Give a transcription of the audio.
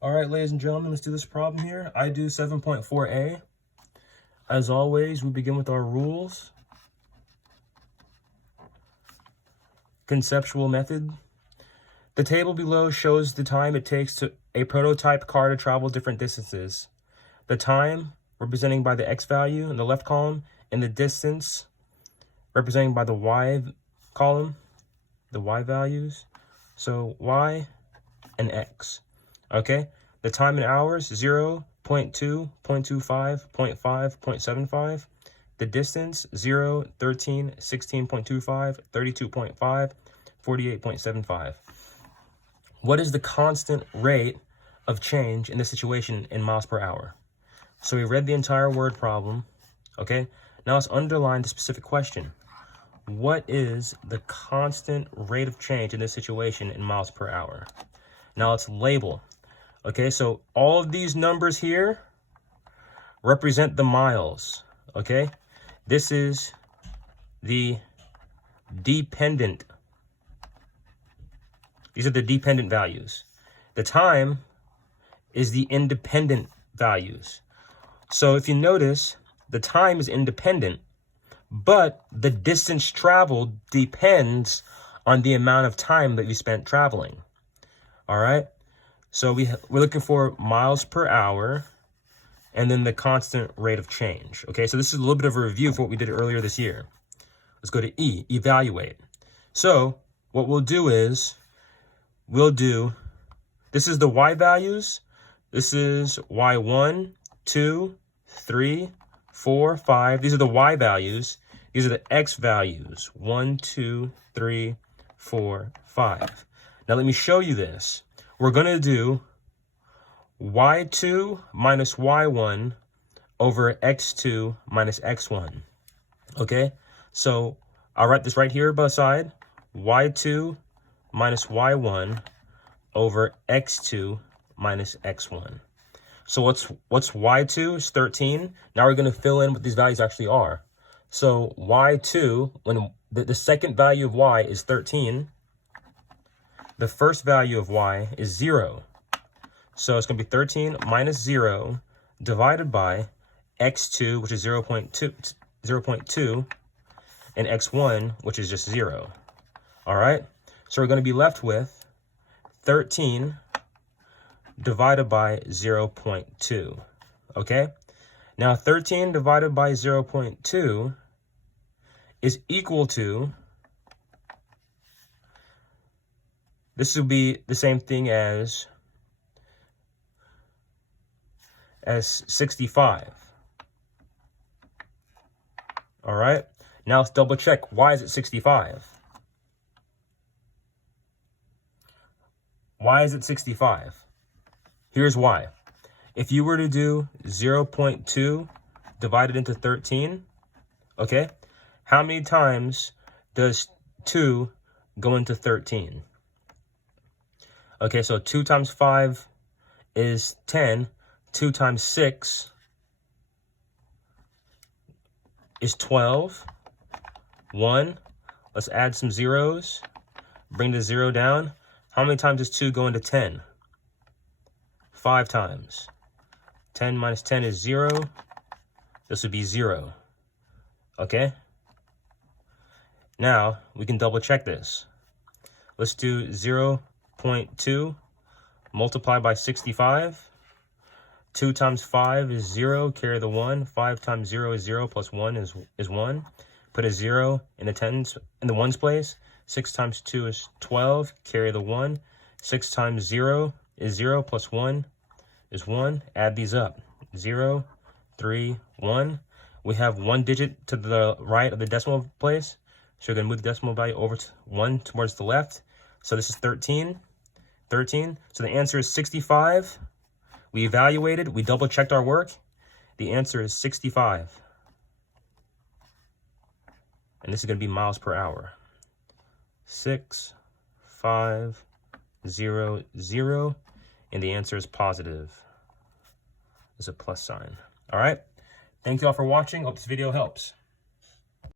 All right, ladies and gentlemen, let's do this problem here. I do 7.4a. As always, we begin with our rules. Conceptual method. The table below shows the time it takes to a prototype car to travel different distances. The time representing by the x value in the left column and the distance representing by the y column, the y values. So y and x. Okay, the time in hours, 0, 0.2, 0.25, 0.5, 0.75. The distance, 0, 13, 16.25, 32.5, 48.75. What is the constant rate of change in this situation in miles per hour? So we read the entire word problem, okay? Now let's underline the specific question. What is the constant rate of change in this situation in miles per hour? Now let's label. Okay, so all of these numbers here represent the miles, okay? This is the dependent. These are the dependent values. The time is the independent values. So if you notice, the time is independent, but the distance traveled depends on the amount of time that you spent traveling. All right? So we're looking for miles per hour and then the constant rate of change. Okay, so this is a little bit of a review for what we did earlier this year. Let's go to E, evaluate. So what we'll do is, this is the y values. This is y1, 2, 3, 4, 5. These are the y values. These are the x values, 1, 2, 3, 4, 5. Now let me show you this. We're going to do y2 minus y1 over x2 minus x1. Okay, so I'll write this right here beside y2 minus y1 over x2 minus x1. So what's y2 is 13. Now we're going to fill in what these values actually are. So y2, when the second value of y is 13, the first value of y is 0. So it's going to be 13 minus 0 divided by x2, which is 0.2, and x1, which is just 0. All right? So we're going to be left with 13 divided by 0.2. Okay? Now 13 divided by 0.2 is equal to, this will be the same thing as 65. All right? Now let's double check. Why is it 65? Why is it 65? Here's why. If you were to do 0.2 divided into 13, okay, how many times does 2 go into 13? Okay, so 2 times 5 is 10. 2 times 6 is 12. 1. Let's add some zeros. Bring the 0 down. How many times does 2 go into 10? 5 times. 10 minus 10 is 0. This would be 0. Okay? Now, we can double check this. Let's do 0.2 multiplied by 65. 2 times 5 is 0, carry the 1. 5 times 0 is 0, plus 1 is 1. Put a 0 in the ones place. 6 times 2 is 12, carry the 1. 6 times 0 is 0, plus 1 is 1. Add these up. 0, 3, 1. We have one digit to the right of the decimal place. So we're going to move the decimal value over to 1 towards the left. So this is 13. 13. So the answer is 65. We evaluated. We double-checked our work. The answer is 65. And this is going to be miles per hour. 6, 5, 0, 0. And the answer is positive. There's a plus sign. All right. Thank you all for watching. Hope this video helps.